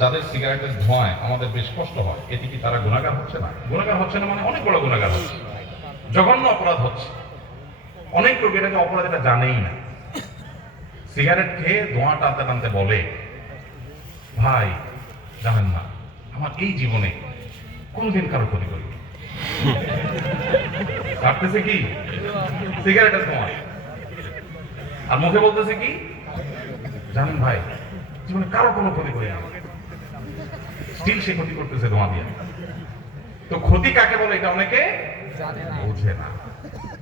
যাদের সিগারেটের ধোঁয়ায় আমাদের বেশ কষ্ট হয়, এতে কি তারা গুণাগার হচ্ছে না? গুণাগার হচ্ছে না মানে অনেক বড় গুণাগার হচ্ছে। জঘন্য অপরাধ হচ্ছে। অনেক লোক এটাকে অপরাধ এটা জানেই না। সিগারেট খেয়ে ধোঁয়া টানতে টানতে বলে, ভাই, জানেন না, আমার এই জীবনে কোনোদিন কারও ক্ষতি করি কাটতেছে কি? সিগারেটের ধোঁয়া আর মুখে বলতেছে কি? জানেন ভাই, জীবনে কারও কোনো ক্ষতি করি না স্টিল সে ক্ষতি করতেছে ধোঁয়া দিয়ে তো ক্ষতি কাকে বলে এটা অনেকে বুঝে না।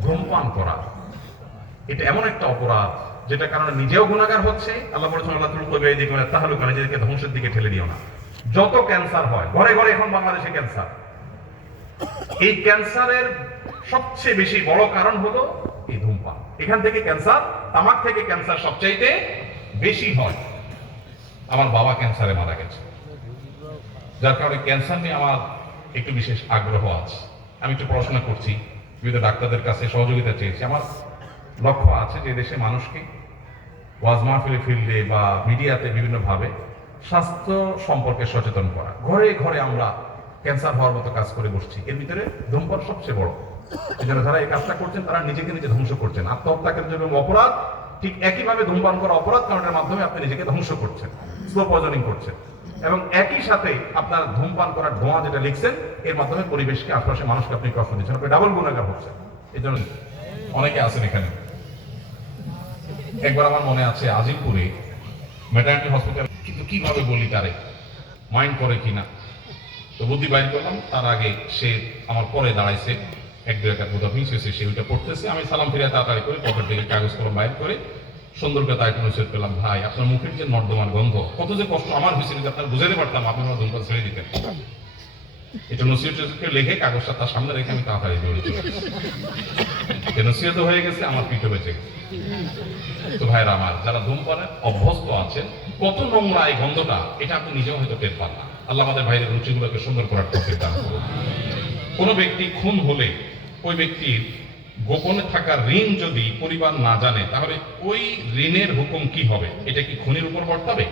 ধূমপান করা। এটা এমন একটা অপরাধ যেটা কারণে নিজেও গুণাগার হচ্ছে। আল্লাহ বলেছেন আল্লাহ তুল কবে দিকে তাহলে করে নিজেকে ধ্বংসের দিকে ঠেলে দিও না। যত ক্যান্সার হয় ঘরে ঘরে এখন বাংলাদেশে ক্যান্সার। এই ক্যান্সারের সবচেয়ে বেশি বড় কারণ হলো এই ধূমপান। এখান থেকে ক্যান্সার তামাক থেকে ক্যান্সার সবচাইতে বেশি হয়। আমার বাবা ক্যান্সারে মারা গেছে। যার কারণে ক্যান্সার নিয়ে আমার একটু বিশেষ আগ্রহ আছে। আমি একটু পড়াশোনা করছি, বিভিন্ন ডাক্তারদের কাছে সহযোগিতা চেয়েছি। আমার লক্ষ্য আছে যে দেশে মানুষকে ওয়াজ মাহফিলে ফিল্ডে বা মিডিয়াতে বিভিন্নভাবে স্বাস্থ্য সম্পর্কে সচেতন করা। ঘরে ঘরে আমরা ক্যান্সার হওয়ার মতো কাজ করে বসছি। এর ভিতরে ধূমপান সবচেয়ে বড়। এই জন্য যারা এই কাজটা করছেন, তারা নিজেকে নিজে ধ্বংস করছেন। আত্মহত্যাকে জন্য অপরাধ ঠিক একইভাবে ধূমপান করা অপরাধ কারণের মাধ্যমে আপনি নিজেকে ধ্বংস করছেন স্লো পয়জনিং করছেন। এবং একই সাথে আপনার ধূমপান করার ধোঁয়া যেটা লিখছেন, এর মাধ্যমে পরিবেশকে আশপাশে মানুষকে আপনি কষ্ট দিচ্ছেন। আপনি ডাবল গুণাগার হচ্ছেন। এই জন্য অনেকে আছেন এখানে। একবার আমার মনে আছে, আজিমপুরে ম্যাটার্নিটি হসপিটাল কিন্তু কীভাবে বলি তারে মাইন্ড করে কিনা তো বুদ্ধি বাইর করলাম, তার আগে সে আমার পরে দাঁড়াইছে, এক দু একার বোধ হয়েছে সে ওইটা পড়তেছে। আমি সালাম ফিরে তাড়াতাড়ি করে পকেট থেকে কাগজ কলম বাইর করে সুন্দর করে তাই কোনো পেলাম। ভাই, আপনার মুখের যে নর্দমার গন্ধ, কত যে কষ্ট আমার হয়েছিল যে আপনার বুঝাতে পারতাম আপনি আমার ধূমপান ছেড়ে দিতেন। এটা নসিহত টসিহতকে লিখে কাগজটা তার সামনে রেখে আমি তাড়াতাড়ি দৌড়ে চলে নসিহত হয়ে গেছে, আমার পিঠে বেঁচে গেছে। তো ভাইরা আমার, যারা ধূমপানের অভ্যস্ত আছেন, কত নোংরা এই গন্ধটা, এটা আপনি নিজেও হয়তো টের পান না। আল্লাহ আমাদের ভাইদের রুচিগুলোকে সুন্দর করার তফিক দান কোন ব্যক্তি খুন হলে, ওই ব্যক্তির গোপনে থাকা ঋণ যদি পরিবার না জানে, তাহলে ওই ঋণের হুকুম কি হবে? এটা কি খুনির উপর বর্তাবে?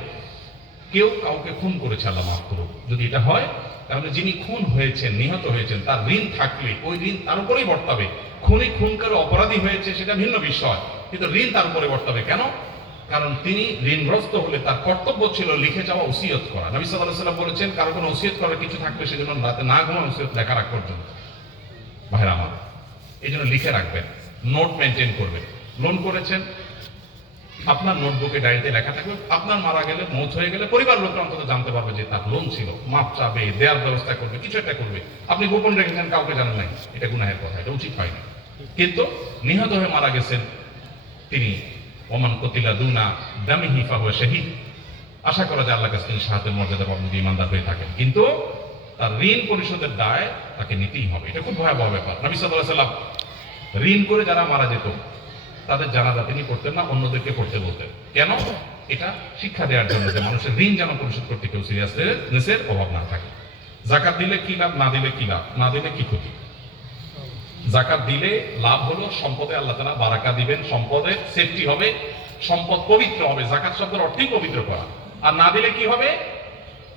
কেউ কাউকে খুন করেছে আল্লাহ মাফ করুক। যদি এটা হয়, তাহলে যিনি খুন হয়েছেন, নিহত হয়েছেন, তার ঋণ থাকলে ওই ঋণ তার উপরেই বর্তাবে। খুনি খুন করে অপরাধী হয়েছে, সেটা ভিন্ন বিষয়। কিন্তু ঋণ তার উপরে বর্তাবে কেন? কারণ তিনি ঋণগ্রস্ত হলে তার কর্তব্য ছিল লিখে যাওয়া ওসিয়ত করা। নবী সাল্লাহ সাল্লাম বলেছেন, কারও কোনো ওসিয়ত করার কিছু থাকলে সেজন্য রাতে না ঘুমা ওসিয়ত লেখা রাখ পর্যন্ত। ভাইরা আমার এই জন্য লিখে রাখবেন নোট মেনটেন করবেন। লোন করেছেন, আপনার নোটবুকে ডায়েরিতে লেখা থাকবে, আপনার মারা গেলে, মৌত হয়ে গেলে পরিবার লোকরা অন্তত জানতে পারবে যে তার লোন ছিল। মাপ চাবে, দেওয়ার ব্যবস্থা করবে, কিছু একটা করবে। আপনি গোপন রেখেছেন কাউকে জানেন নাই। এটা গুনাহের কথা, এটা উচিত হয় না। কিন্তু নিহত হয়ে মারা গেছেন তিনি। ওমান কতিলা দুনা দামি হিফা হয়ে শহীদ। আশা করা যায় আল্লাহ কাছে তিনি সাহায্যের মর্যাদা পাবেন ইমানদার হয়ে থাকেন। কিন্তু তার ঋণ পরিশোধের দায় তাকে নিতেই হবে। এটা খুব ভয়াবহ ব্যাপার। নবী সাল্লাহ সাল্লাম ঋণ করে যারা মারা যেত, তাদের জানাজা তিনি করতেন না, অন্যদেরকে করতে বলতেন। কেন? এটা শিক্ষা দেওয়ার জন্য যে মানুষের ঋণ যেন পরিশোধ করতে কেউ সিরিয়াসনেসের অভাব না থাকে। জাকাত দিলে কি লাভ, না দিলে কি লাভ, না দিলে কি ক্ষতি? জাকাত দিলে লাভ হলো সম্পদে আল্লাহ তালা বারাকা দিবেন, সম্পদে সেফটি হবে, সম্পদ পবিত্র হবে। জাকাত শব্দের অর্থেই পবিত্র করা। আর না দিলে কি হবে?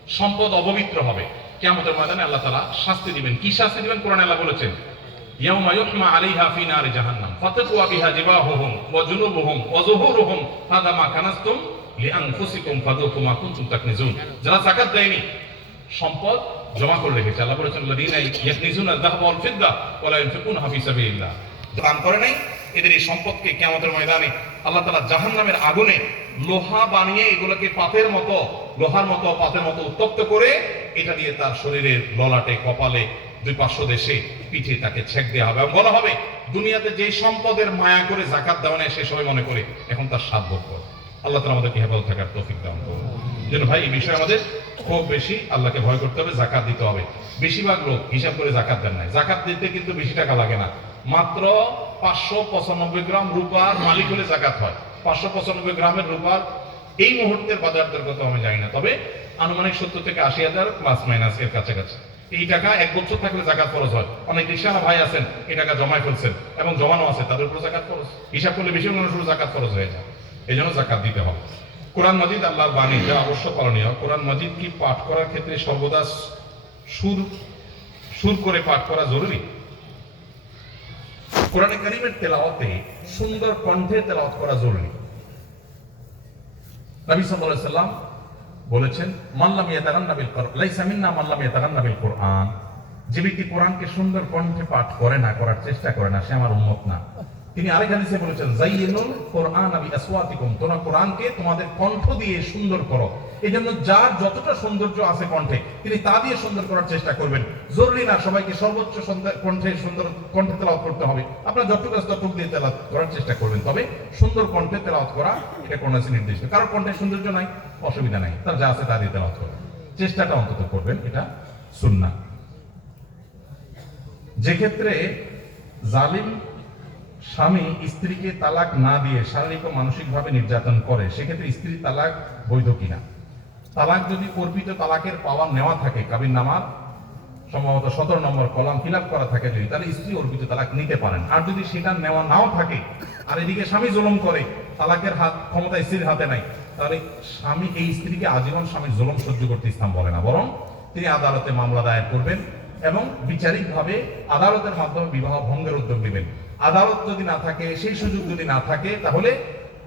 সম্পদ অপবিত্র হবে। কেমতের ময়দানে আল্লাহ তালা শাস্তি দিবেন। কি শাস্তি দিবেন? কোরআন আল্লাহ বলেছেন, ইয়াউমা ইউহমা আলাইহা ফি নারি জাহান্নাম, ফাতাকুয়া বিহা জিবাহুহুম ওয়া জুনুবুহুম ওয়া যুহুরুহুম হাদা মা কানাসতুম লিআনফুসিকুম ফাদুকু মা কুনতুম তাকনিজুন। যারা যাকাত দেয়নি, সম্পদ জমা করে রেখেছে। আল্লাহ বলেছেন, লাযিনা ইয়াকনিজুনা আয-যাহাবা ওয়াল ফিদ্দা ওয়া লা ইউনফিকুনহা ফি সাবিলিল্লাহ। দান করে নাই এদের এই সম্পদকে কিয়ামতের ময়দানে আল্লাহ তাআলা জাহান্নামের আগুনে লোহা বানিয়ে এগুলোকে পাতের মতো, লোহার মতো, পাতের মতো উত্তপ্ত করে এটা দিয়ে তার শরীরের ললাটে, কপালে, দুই পাঁচশো দেশে পিঠে তাকে ছেক দেওয়া হবে। এবং বলা হবে, দুনিয়াতে যে সম্পদের মায়া করে জাকাত দেওয়া নেয় সে সময় মনে করে এখন তার সাত ভোগ করে আল্লাহ তালা আমাদেরকে হেফাজত থাকার তৌফিক দান করুন। যেন ভাই, এই বিষয়ে আমাদের খুব বেশি আল্লাহকে ভয় করতে হবে, জাকাত দিতে হবে। বেশিরভাগ লোক হিসাব করে জাকাত দেন নাই। জাকাত দিতে কিন্তু বেশি টাকা লাগে না। মাত্র পাঁচশো পঁচানব্বই গ্রাম রূপার মালিক হলে জাকাত হয়। পাঁচশো পঁচানব্বই গ্রামের রূপার এই মুহূর্তের বাজার দর কত আমি জানি না, তবে আনুমানিক সত্তর থেকে আশি হাজার প্লাস মাইনাস এর কাছাকাছি। এই টাকা এক বছর থাকলে জাকাত খরচ হয়। অনেক রিক্সাওয়ালা ভাই আছেন, এই টাকা জমায় ফেলছেন এবং জমানো আছে, তাদের উপর জাকাত খরচ হিসাব করলে বেশি মানুষের জাকাত খরচ হয়ে যায়। এই জন্য জাকাত দিতে হবে। কোরআন মজিদ আল্লাহর বাণী, যা অবশ্য পালনীয়। কোরআন মজিদ কি পাঠ করার ক্ষেত্রে সর্বদা সুর সুর করে পাঠ করা জরুরি? কোরআনে কারিমের তেলাওয়াতে সুন্দর কণ্ঠে তেলাওয়াত করা জরুরি। নবী সাল্লাল্লাহু সাল্লাম বলেছেন মাল্লাম ইয়াতাগান্না বিল কোরআন লাইসা মিন্না মাল্লাম ইয়াতাগান্না বিল কোরআন। যে ব্যক্তি কোরআনকে সুন্দর কণ্ঠে পাঠ করে না, করার চেষ্টা করে না, সে আমার উম্মত না। তিনি আরেক হাদিসে বলেছেন জাইয়িনুল কোরআন আবি আসওয়াতিকুম তোমরা কোরআনকে তোমাদের কণ্ঠ দিয়ে সুন্দর করো। এই জন্য যার যতটা সৌন্দর্য আছে কণ্ঠে, তিনি তা দিয়ে সুন্দর করার চেষ্টা করবেন। জরুরি না সবাইকে সর্বোচ্চ কণ্ঠে সুন্দর কণ্ঠে তেলাওয়াত করতে হবে। আপনার যতটুকু আছে ততটুকু দিয়ে তেলাওয়াত করার চেষ্টা করবেন। তবে সুন্দর কণ্ঠে তেলাওয়াত করা, এটা কোন নির্দিষ্ট। কারোর কণ্ঠে সৌন্দর্য নাই, অসুবিধা নাই। তার যা আছে তা দিয়ে তেলাওয়াত করবেন। চেষ্টাটা অন্তত করবেন, এটা সুন্নাহ। যে ক্ষেত্রে জালিম স্বামী স্ত্রীকে তালাক না দিয়ে শারীরিক ও মানসিকভাবে নির্যাতন করে, সেক্ষেত্রে স্ত্রী তালাক বৈধ কিনা? তালাক যদি অর্পিত তালাকের পাওয়ার নেওয়া থাকে কাবিন নামার সম্ভবত সতেরো নম্বর কলাম ফিল করা থাকে যদি, তাহলে স্ত্রী অর্পিত তালাক নিতে পারেন। আর যদি সেটা নেওয়া নাও থাকে, আর এদিকে স্বামী জুলুম করে, তালাকের হাত ক্ষমতা স্ত্রীর হাতে নাই, তাহলে স্বামী এই স্ত্রীকে আজীবন স্বামীর জুলুম সহ্য করতে ইসলাম বলে না। বরং তিনি আদালতে মামলা দায়ের করবেন এবং বিচারিকভাবে আদালতের মাধ্যমে বিবাহ ভঙ্গের উদ্যোগ নেবেন। আদালত যদি না থাকে, সেই সুযোগ যদি না থাকে, তাহলে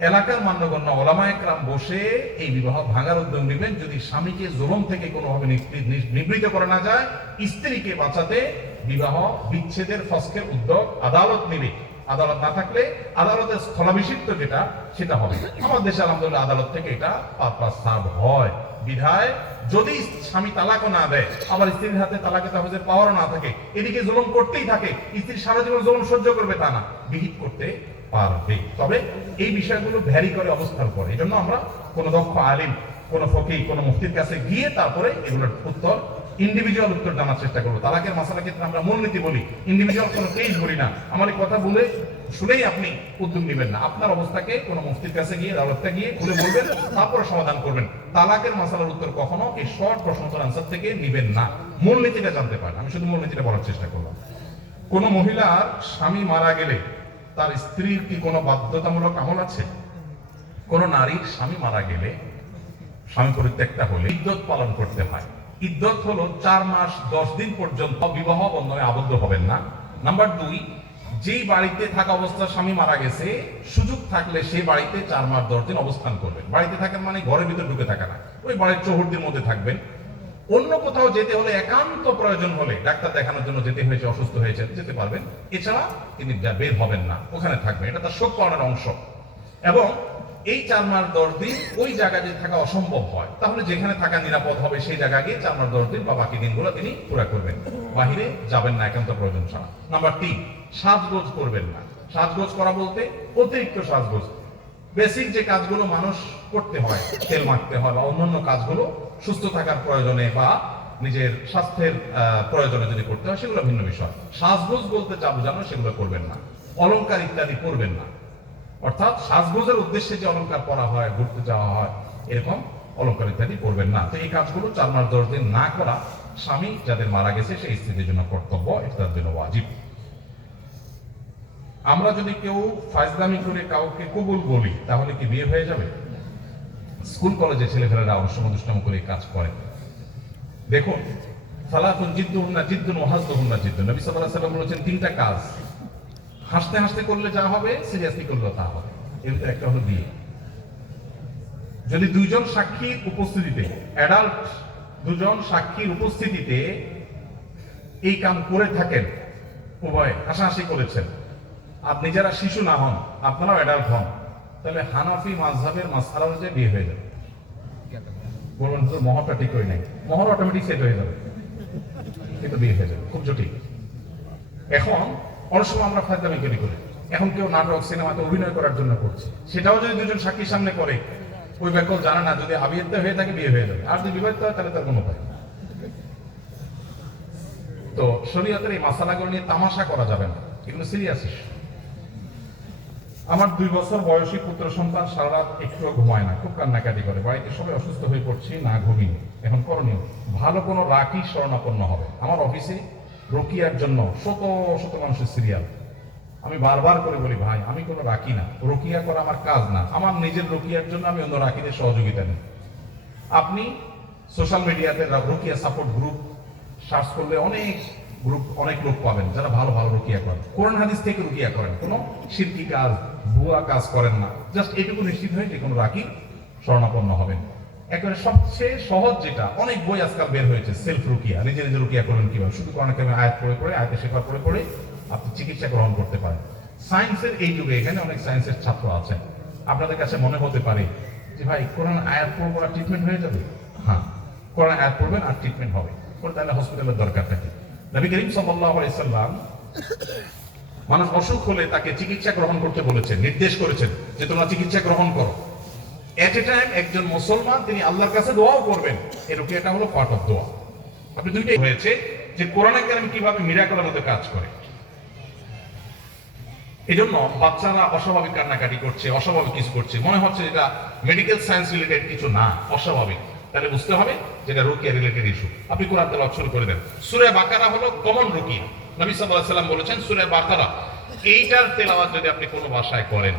এলাকার মান্যগণ্য ওলামা একরাম বসে এই বিবাহ ভাঙার উদ্যোগ নেবেন। যদি স্বামীকে জোলম থেকে কোনোভাবে নিবৃ- নিবৃত করা না যায়, স্ত্রীকে বাঁচাতে বিবাহ বিচ্ছেদের ফসকের উদ্যোগ আদালত নেবে। আদালত না থাকলে আদালতের স্থলাভিষিক্ত যেটা, সেটা হবে। আমার দেশে আলহামদুলিল্লাহ আদালত থেকে এটা পাপা হয়। বিধায় যদি স্বামী তালাকও না দেয়, আবার স্ত্রীর হাতে তালাকে তাহলে পাওয়ারও না থাকে, এদিকে জুলুম করতেই থাকে, স্ত্রী সারা জীবন জুলুম সহ্য করবে তা না, বিহিত করতে পারবে। তবে এই বিষয়গুলো ভ্যারি করে অবস্থান করে এই জন্য আমরা কোনো দক্ষ আলিম, কোনো ফকির, কোনো মুফতির কাছে গিয়ে তারপরে এগুলোর উত্তর ইন্ডিভিজুয়াল উত্তর জানার চেষ্টা করব। তালাকের মাসালা ক্ষেত্রে আমরা মূলনীতি বলি ইন্ডিভিজুয়াল কোনো কেস বলি না। আমার এই কথা বলে শুনেই আপনি উদ্যোগ নেবেন না। আপনার অবস্থাকে কোনো মুফতির কাছে গিয়ে, আদালতে গিয়ে খুলে বলবেন, তারপরে সমাধান করবেন। তালাকের মাসালার উত্তর কখনো এই শর্ট প্রশ্নোত্তর আনসার থেকে নিবেন না। মূলনীতিটা জানতে পারেন। আমি শুধু মূলনীতিটা বলার চেষ্টা করলাম। কোন মহিলার স্বামী মারা গেলে তার স্ত্রীর কি কোনো বাধ্যতামূলক আমল আছে? কোন নারীর স্বামী মারা গেলে স্বামী পরিত্যাগটা হলে ইদ্যত পালন করতে হয়। ইদ্যত হলো চার মাস, দশ দিন পর্যন্ত বিবাহ বন্ধনে আবদ্ধ হবেন না। নাম্বার দুই, যেই বাড়িতে থাকা অবস্থা স্বামী মারা গেছে, সুযোগ থাকলে সেই বাড়িতে চার মাস, দশ দিন অবস্থান করবেন। বাড়িতে থাকেন মানে ঘরের ভিতরে ঢুকে থাকা না, ওই বাড়ির চৌহদ্দির মধ্যে থাকবেন। অন্য কোথাও যেতে হলে একান্ত প্রয়োজন হলে ডাক্তার দেখানোর জন্য যেতে হয়েছে, অসুস্থ হয়েছে যেতে পারবেন। এছাড়া তিনি বের হবেন না, ওখানে থাকবেন। এটা তার শোক পালনের অংশ। এবং এই চার মাস দশ দিন ওই জায়গায় যদি থাকা অসম্ভব হয়, তাহলে যেখানে থাকা নিরাপদ হবে সেই জায়গা গিয়ে চার মাস দশ দিন বা বাকি দিনগুলো তিনি পুরা করবেন। বাহিরে যাবেন না, একান্ত প্রয়োজন ছাড়া। নাম্বার তিন, সাজগোজ করবেন না। সাজগোজ করা বলতে অতিরিক্ত সাজগোজ। বেসিক যে কাজগুলো মানুষ করতে হয়, তেল মাখতে হয় বা অন্যান্য কাজগুলো সুস্থ থাকার প্রয়োজনে বা নিজের স্বাস্থ্যের প্রয়োজনে যদি করতে হয়, সেগুলো ভিন্ন বিষয়। সাজগোজ বলতে যা বোঝানো সেগুলো করবেন না। অলংকার ইত্যাদি করবেন না। অর্থাৎ সাজগোজের উদ্দেশ্যে যে অলংকার পরা হয়, ঘুরতে যাওয়া হয়, এরকম অলংকার ইত্যাদি করবেন না। তো এই কাজগুলো চার মাস, দশ দিন না করা স্বামী যাদের মারা গেছে, সেই স্ত্রীদের জন্য কর্তব্য তার জন্য ওয়াজিব। আমরা যদি কেউ ফাইজলামি করে কাউকে কবুল বলি, তাহলে কি বিয়ে হয়ে যাবে? স্কুল, কলেজে ছেলেফেলেরা অবশ্য দুষ্টাম করে কাজ করে। দেখুন ফালাফুন জিদ্দুন না জিদ্দুন ওয়াহাজদুন না জিদ্দুন নবী আলাইহি সাল্লাম বলেছেন, তিনটা কাজ। হাসতে হাসতে করলে যা হবে সিরিয়াসলি করলে তা হবে। এর একটা হলো বিয়ে। যদি দুইজন সাক্ষীর উপস্থিতিতে অ্যাডাল্ট দুজন সাক্ষীর উপস্থিতিতে এই কাম করে থাকেন, উভয় হাসাহাসি করেছেন, আপনি যারা শিশু না হন, আপনারাও অ্যাডাল্ট হন, তাহলে হানাফি মাঝহাবের মাসালা অনুযায়ী বিয়ে হয়ে যাবে। বলবেন তো, মহরটা ঠিক হয়ে নাই মহর অটোমেটিক সেট হয়ে যাবে। কিন্তু বিয়ে হয়ে যাবে। খুব জটিল। এখন অনেক সময় আমরা ফায়দামি তৈরি করি। এখন কেউ নাটক, সিনেমাতে অভিনয় করার জন্য করছে। সেটাও যদি দুজন সাক্ষীর সামনে করে, ওই ব্যাকল জানে না, যদি আবিহিত হয়ে থাকে, বিয়ে হয়ে যাবে। আর যদি বিবাহিত হয়, তাহলে তার কোনো উপায় তো শরীয়তের এই মাসালাগুলো নিয়ে তামাশা করা যাবে না। এগুলো সিরিয়াস আমার দুই বছর বয়সী পুত্র সন্তান সারা রাত একটুও ঘুমায় না, খুব কান্নাকাটি করে। বাড়িতে সবাই অসুস্থ হয়ে পড়ছি, না ঘুমিয়ে। এখন করণীয়, ভালো কোনো রাখি শরণাপন্ন হবে। আমার অফিসে রকিয়ার জন্য শত শত মানুষের সিরিয়াল আমি বারবার করে বলি, ভাই, আমি কোনো রাখি না। রোকিয়া করা আমার কাজ না। আমার নিজের রোকিয়ার জন্য আমি অন্য রাখিদের সহযোগিতা নিই। আপনি সোশ্যাল মিডিয়াতে রোকিয়া সাপোর্ট গ্রুপ সার্চ করলে অনেক গ্রুপ অনেক লোক পাবেন যারা ভালো ভালো রুকিয়া করেন কোরআন হাদিস থেকে রুকিয়া করেন। কোনো শিরকি কাজ, ভুয়া কাজ করেন না। জাস্ট এটুকু নিশ্চিত হয়ে যে কোনো রাখি স্বর্ণাপন্ন হবেন। একেবারে সবচেয়ে সহজ যেটা, অনেক বই আজকাল বের হয়েছে সেলফ রুকিয়া, নিজে নিজে রুকিয়া করবেন কীভাবে? শুধু কোরআন কামে আয়াত পড়ে পড়ে আয়াতে শেখার পড়ে পড়ে আপনি চিকিৎসা গ্রহণ করতে পারেন। সায়েন্সের এই যুগে এখানে অনেক সায়েন্সের ছাত্র আছেন। আপনাদের কাছে মনে হতে পারে যে ভাই, কোরআন আয়াত পড়ব আর ট্রিটমেন্ট হয়ে যাবে? হ্যাঁ কোরআন আয়াত পড়বেন আর ট্রিটমেন্ট হবে। ওর তাহলে হসপিটালের দরকার থাকে নবী করিম আলাইহি সাল্লাম মানুষ অসুখ হলে তাকে চিকিৎসা গ্রহণ করতে বলেছেন, নির্দেশ করেছেন যে তোমরা চিকিৎসা গ্রহণ করো। এট এ টাইম একজন মুসলমান, তিনি আল্লাহর কাছে দোয়াও করবেন। এই রুকিয়াটা হলো পার্ট অফ দোয়া। আপনি দুইটাই হয়েছে যে কোরআনে কারিম কীভাবে মিরাকলের মধ্যে কাজ করে। এই জন্য বাচ্চারা অস্বাভাবিক কান্নাকাটি করছে, অস্বাভাবিক কিছু করছে। মনে হচ্ছে এটা মেডিকেল সায়েন্স রিলেটেড কিছু না, অস্বাভাবিক। তাহলে বুঝতে হবে যেটা রুকিয়া রিলেটেড ইস্যু আপনি কোরআন তেলাওয়াত শুরু করে দেন। সূরা বাকারা হলো কমন রুকিয়া নবী সাল্লাল্লাহু সাল্লাম বলেছেন, সূরা বাকারা, এইটার তেলাওয়াত যদি আপনি কোনো ভাষায় করেন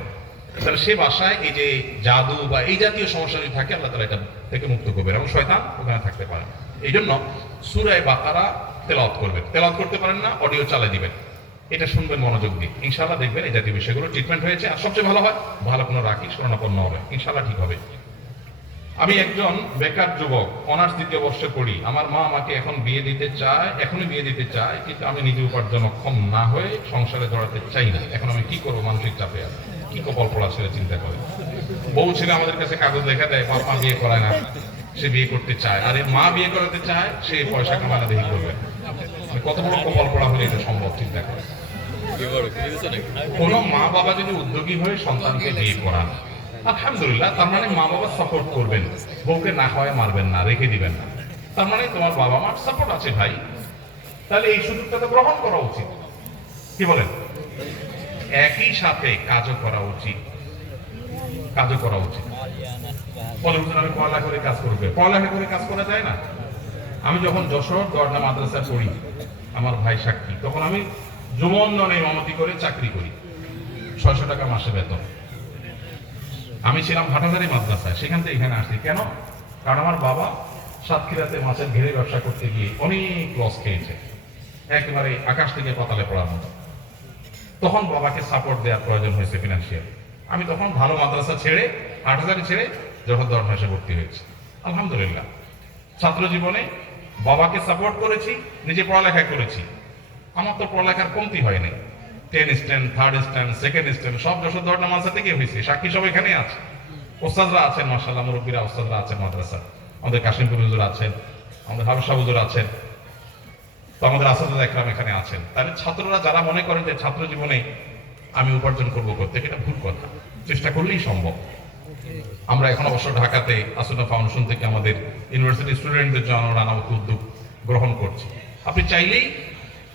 তাহলে সে ভাষায় এই যে জাদু বা এই জাতীয় সমস্যা যদি থাকে, আল্লাহ তাআলা এটা থেকে মুক্ত করবেন এবং শয়তান ওখানে থাকতে পারে। এই জন্য সূরা বাকারা তেলাওয়াত করবেন। তেলাওয়াত করতে পারেন না, অডিও চালিয়ে দিবেন। এটা শুনবেন, মনোযোগ দিয়ে। ইনশাল্লাহ দেখবেন এই জাতীয় বিষয়গুলো ট্রিটমেন্ট হয়েছে। আর সবচেয়ে ভালো হয়, ভালো কোনো রাখি শরণাপন্ন হবে। ইনশাল্লাহ ঠিক হবে। আমি একজন বেকার যুবক, অনার্স দ্বিতীয় বর্ষে পড়ি। আমার মা আমাকে এখন বিয়ে দিতে চায়, এখনই বিয়ে দিতে চায়, কিন্তু আমি নিজে উপার্জন অক্ষম না হয়ে সংসারে জড়াতে চাই না। এখন আমি কি করব? মানসিক চাপে আছে। কি কপাল পড়া চিন্তা করে। বউ ছেলে আমাদের কাছে কাগজ দেখা দেয় বাবা বিয়ে করায় না, সে বিয়ে করতে চায়। আর মা বিয়ে করাতে চায়, সে পয়সা কামানা দেখি করবে। কত বড় কপাল হলে এটা সম্ভব, চিন্তা করে। কোন মা বাবা যদি উদ্যোগী হয়ে সন্তানকে বিয়ে করান, আলহামদুলিল্লাহ, তার মানে মা বাবা সাপোর্ট করবেন। বউকে না হয় মারবেন না, রেখে দিবেন না। তার মানে তোমার বাবা মার সাপোর্ট আছে ভাই। তাহলে এই সুযোগটা তো গ্রহণ করা উচিত। কি বলেন? একই সাথে কাজও করা উচিত। কাজও করা উচিত। আমি পড়ালেখা করে কাজ করবে। পড়ালেখা করে কাজ করা যায় না? আমি যখন যশোর দর্ণা মাদ্রাসায় পড়ি, আমার ভাই সাক্ষী, তখন আমি যুবন্ননে ইমামতি করে চাকরি করি। ছয়শো টাকা মাসে বেতন। আমি ছিলাম হাটাজারি মাদ্রাসায়, সেখান থেকে এখানে আসছি কেন? কারণ আমার বাবা সাতক্ষীরাতে মাছের ঘেরে ব্যবসা করতে গিয়ে অনেক লস খেয়েছে। একেবারে আকাশ থেকে পাতালে পড়ার মতো। তখন বাবাকে সাপোর্ট দেওয়ার প্রয়োজন হয়েছে ফিনান্সিয়াল আমি তখন ভালো মাদ্রাসা ছেড়ে হাটাজারি ছেড়ে যখন দরমাসে ভর্তি হয়েছি। আলহামদুলিল্লাহ। ছাত্র জীবনে বাবাকে সাপোর্ট করেছি, নিজে পড়ালেখা করেছি। আমার তো পড়ালেখার কমতি হয়নি ten stand third stand second stand সব যশোর ধর্ণা মাদ্রাসা থেকে হয়েছে। সাক্ষী সব এখানে আছে। ওস্তাদরা আছেন মার্শাল্লাহ মুরব্বীরা, ওস্তাদরা আছেন মাদ্রাসা আমাদের কাশিমপুর হুজুর আছেন, আমাদের হারসা হুজুর আছেন। তো আমাদের আসাদুল একরাম এখানে আছেন। তাহলে ছাত্ররা যারা মনে করেন যে ছাত্র জীবনে আমি উপার্জন করব করতে, এটা ভুল কথা। চেষ্টা করলেই সম্ভব। আমরা এখন অবশ্য ঢাকাতে আসুনা ফাউন্ডেশন থেকে আমাদের ইউনিভার্সিটি স্টুডেন্টদের জন্য নানা উদ্যোগ গ্রহণ করছি। আপনি চাইলেই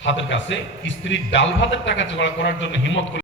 হাতের কাছে স্ত্রীর ডাল ভাতের টাকা জোগাড় করার জন্য হিম্মত